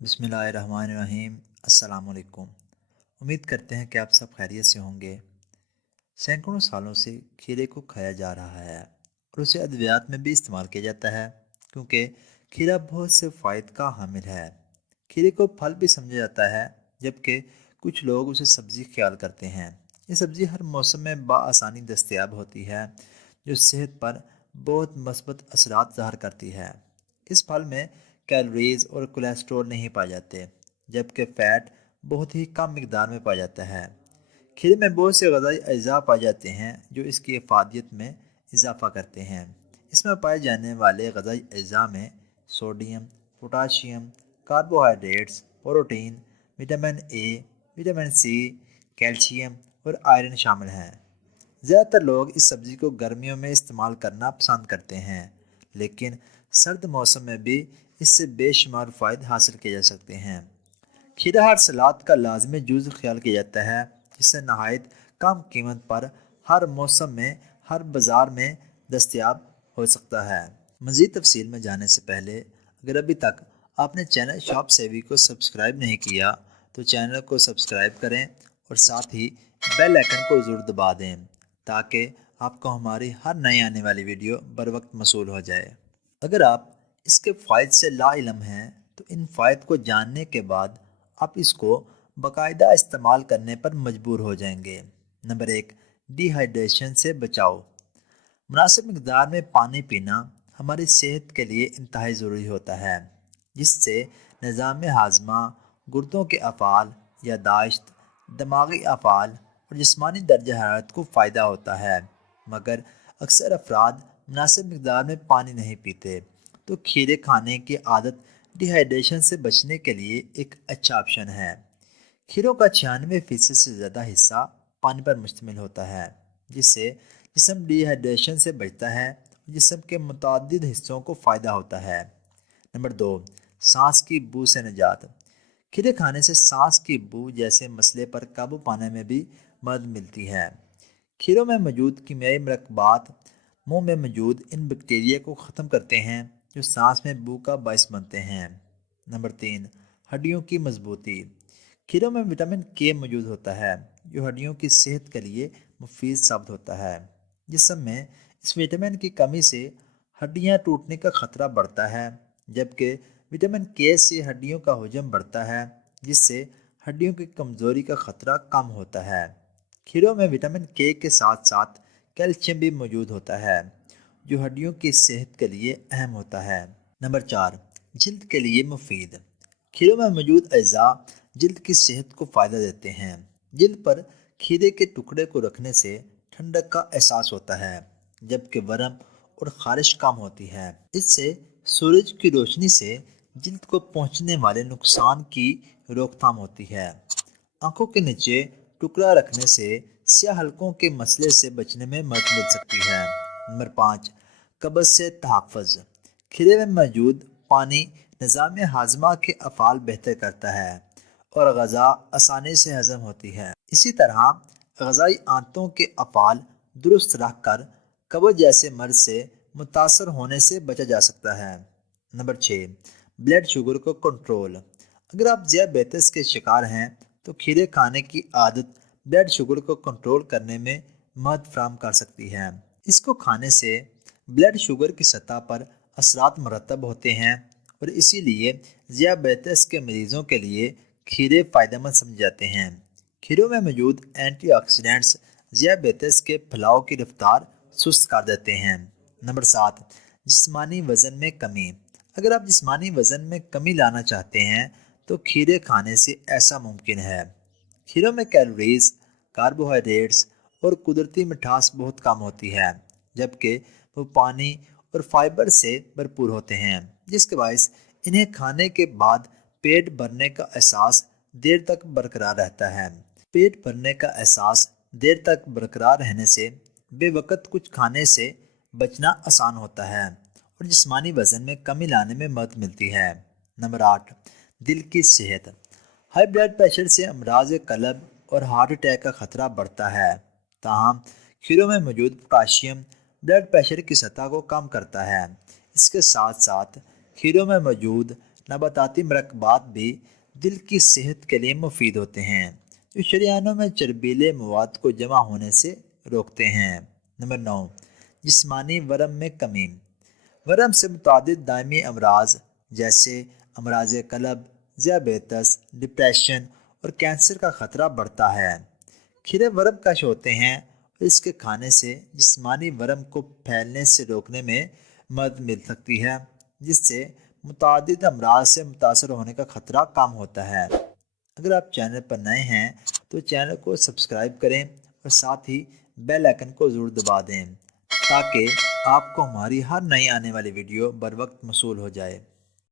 بسم اللہ الرحمن الرحیم۔ السلام علیکم۔ امید کرتے ہیں کہ آپ سب خیریت سے ہوں گے۔ سینکڑوں سالوں سے کھیرے کو کھایا جا رہا ہے اور اسے ادویات میں بھی استعمال کیا جاتا ہے کیونکہ کھیرا بہت سے فوائد کا حامل ہے۔ کھیرے کو پھل بھی سمجھا جاتا ہے جبکہ کچھ لوگ اسے سبزی خیال کرتے ہیں۔ یہ سبزی ہر موسم میں بآسانی دستیاب ہوتی ہے جو صحت پر بہت مثبت اثرات ظاہر کرتی ہے۔ اس پھل میں کیلوریز اور کولیسٹرول نہیں پائے جاتے جبکہ فیٹ بہت ہی کم مقدار میں پایا جاتا ہے۔ کھیرے میں بہت سے غذائی اجزاء پائے جاتے ہیں جو اس کی افادیت میں اضافہ کرتے ہیں۔ اس میں پائے جانے والے غذائی اجزاء میں sodium, potassium, carbohydrates, protein, vitamin A, vitamin C, calcium اور آئرن شامل ہیں۔ زیادہ تر لوگ اس سبزی کو گرمیوں میں استعمال کرنا پسند کرتے ہیں، لیکن سرد موسم میں بھی اس سے بے شمار فوائد حاصل کیے جا سکتے ہیں۔ کھیرا ہر سلاد کا لازمی جز خیال کیا جاتا ہے جس سے نہایت کم قیمت پر ہر موسم میں ہر بازار میں دستیاب ہو سکتا ہے۔ مزید تفصیل میں جانے سے پہلے اگر ابھی تک آپ نے چینل شاپ سیوی کو سبسکرائب نہیں کیا تو چینل کو سبسکرائب کریں اور ساتھ ہی بیل آئکن کو ضرور دبا دیں تاکہ آپ کو ہماری ہر نئی آنے والی ویڈیو بر وقت موصول ہو جائے۔ اگر آپ اس کے فوائد سے لا علم ہیں تو ان فوائد کو جاننے کے بعد آپ اس کو باقاعدہ استعمال کرنے پر مجبور ہو جائیں گے۔ نمبر 1، ڈی ہائیڈریشن سے بچاؤ۔ مناسب مقدار میں پانی پینا ہماری صحت کے لیے انتہائی ضروری ہوتا ہے، جس سے نظام ہاضمہ، گردوں کے افعال، یادداشت، دماغی افعال اور جسمانی درجہ حرارت کو فائدہ ہوتا ہے۔ مگر اکثر افراد مناسب مقدار میں پانی نہیں پیتے، تو کھیرے کھانے کی عادت ڈی ہائیڈریشن سے بچنے کے لیے ایک اچھا آپشن ہے۔ کھیروں کا 96% سے زیادہ حصہ پانی پر مشتمل ہوتا ہے، جس سے جسم ڈی ہائیڈریشن سے بچتا ہے اور جسم کے متعدد حصوں کو فائدہ ہوتا ہے۔ نمبر 2، سانس کی بو سے نجات۔ کھیرے کھانے سے سانس کی بو جیسے مسئلے پر قابو پانے میں بھی مدد ملتی ہے۔ کھیروں میں موجود کیمیائی مرکبات منہ میں موجود ان بیکٹیریا کو ختم کرتے ہیں جو سانس میں بو کا باعث بنتے ہیں۔ نمبر 3، ہڈیوں کی مضبوطی۔ کھیروں میں وٹامن کے موجود ہوتا ہے جو ہڈیوں کی صحت کے لیے مفید ثابت ہوتا ہے۔ جسم میں اس وٹامن کی کمی سے ہڈیاں ٹوٹنے کا خطرہ بڑھتا ہے، جبکہ وٹامن کے سے ہڈیوں کا حجم بڑھتا ہے جس سے ہڈیوں کی کمزوری کا خطرہ کم ہوتا ہے۔ کھیروں میں وٹامن کے ساتھ ساتھ کیلشیم بھی موجود ہوتا ہے جو ہڈیوں کی صحت کے لیے اہم ہوتا ہے۔ نمبر 4، جلد کے لیے مفید۔ کھیروں میں موجود اجزاء جلد کی صحت کو فائدہ دیتے ہیں۔ جلد پر کھیرے کے ٹکڑے کو رکھنے سے ٹھنڈک کا احساس ہوتا ہے، جبکہ ورم اور خارش کم ہوتی ہے۔ اس سے سورج کی روشنی سے جلد کو پہنچنے والے نقصان کی روک تھام ہوتی ہے۔ آنکھوں کے نیچے ٹکڑا رکھنے سے سیاہ حلقوں کے مسئلے سے بچنے میں مدد مل سکتی ہے۔ نمبر 5، قبض سے تحفظ۔ کھیرے میں موجود پانی نظام ہاضمہ کے افعال بہتر کرتا ہے اور غذا آسانی سے ہضم ہوتی ہے۔ اسی طرح غذائی آنتوں کے افعال درست رکھ کر قبض جیسے مرض سے متاثر ہونے سے بچا جا سکتا ہے۔ نمبر 6، بلڈ شوگر کو کنٹرول۔ اگر آپ ذیابیطس کے شکار ہیں تو کھیرے کھانے کی عادت بلڈ شوگر کو کنٹرول کرنے میں مدد فراہم کر سکتی ہے۔ اس کو کھانے سے بلڈ شوگر کی سطح پر اثرات مرتب ہوتے ہیں اور اسی لیے ذیابیطس کے مریضوں کے لیے کھیرے فائدہ مند سمجھے جاتے ہیں۔ کھیروں میں موجود اینٹی آکسیڈنٹس ذیابیطس کے پھیلاؤ کی رفتار سست کر دیتے ہیں۔ نمبر 7، جسمانی وزن میں کمی۔ اگر آپ جسمانی وزن میں کمی لانا چاہتے ہیں تو کھیرے کھانے سے ایسا ممکن ہے۔ کھیروں میں کیلوریز، کاربوہائیڈریٹس اور قدرتی مٹھاس بہت کم ہوتی ہے، جبکہ وہ پانی اور فائبر سے بھرپور ہوتے ہیں، جس کے باعث انہیں کھانے کے بعد پیٹ بھرنے کا احساس دیر تک برقرار رہتا ہے۔ پیٹ بھرنے کا احساس دیر تک برقرار رہنے سے بے وقت کچھ کھانے سے بچنا آسان ہوتا ہے اور جسمانی وزن میں کمی لانے میں مدد ملتی ہے۔ نمبر 8، دل کی صحت۔ ہائی بلڈ پریشر سے امراض قلب اور ہارٹ اٹیک کا خطرہ بڑھتا ہے، تاہم کھیروں میں موجود پوٹاشیم بلڈ پریشر کی سطح کو کم کرتا ہے۔ اس کے ساتھ ساتھ کھیروں میں موجود نباتاتی مرکبات بھی دل کی صحت کے لیے مفید ہوتے ہیں، جو شریانوں میں چربیلے مواد کو جمع ہونے سے روکتے ہیں۔ نمبر 9، جسمانی ورم میں کمی۔ ورم سے متعدد دائمی امراض جیسے امراض قلب، ذیابیطس، ڈپریشن اور کینسر کا خطرہ بڑھتا ہے۔ کھیرے ورم کش ہوتے ہیں اور اس کے کھانے سے جسمانی ورم کو پھیلنے سے روکنے میں مدد مل سکتی ہے، جس سے متعدد امراض سے متاثر ہونے کا خطرہ کم ہوتا ہے۔ اگر آپ چینل پر نئے ہیں تو چینل کو سبسکرائب کریں اور ساتھ ہی بیل آئکن کو ضرور دبا دیں تاکہ آپ کو ہماری ہر نئی آنے والی ویڈیو بر وقت موصول ہو جائے۔